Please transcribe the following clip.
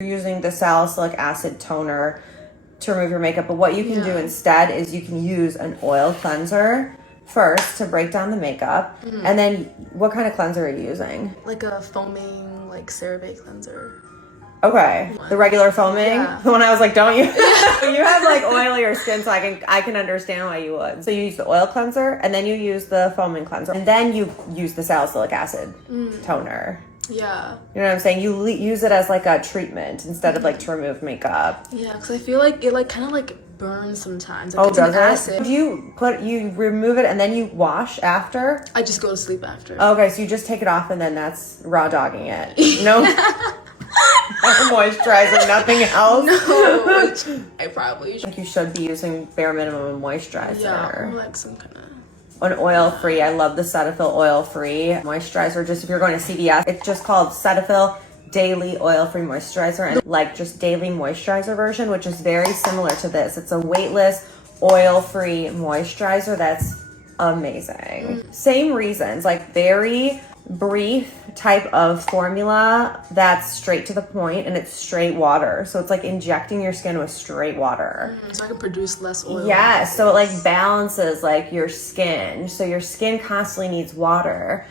You're using the salicylic acid toner to remove your makeup, but what you can do instead is you can use an oil cleanser first to break down the makeup, and then what kind of cleanser are you using? Like a foaming, like CeraVe cleanser. Okay, the regular foaming, the one I was like, don't you? You have like oilier skin, so I can understand why you would. So you use the oil cleanser, and then you use the foaming cleanser, and then you use the salicylic acid toner. Yeah. You know what I'm saying? You use it as like a treatment instead of like to remove makeup. Yeah, because I feel like it like kind of like burns sometimes. Like, Oh, it's an does acid. it? Do you remove it and then you wash after? I just go to sleep after. Okay, so you just take it off and then that's raw dogging it. No, no moisturizer, nothing else. No, which I probably I should. think you should be using bare minimum moisturizer. Yeah, or like some kind of. An oil-free. I love the Cetaphil oil-free moisturizer. Just if you're going to CVS, it's just called Cetaphil Daily Oil-Free Moisturizer, and like just daily moisturizer version, which is very similar to this. It's a weightless, oil-free moisturizer that's amazing. Same reasons, like very brief type of formula that's straight to the point, and it's straight water. So it's like injecting your skin with straight water. So I can produce less oil. Yeah, so it like balances like your skin. So your skin constantly needs water.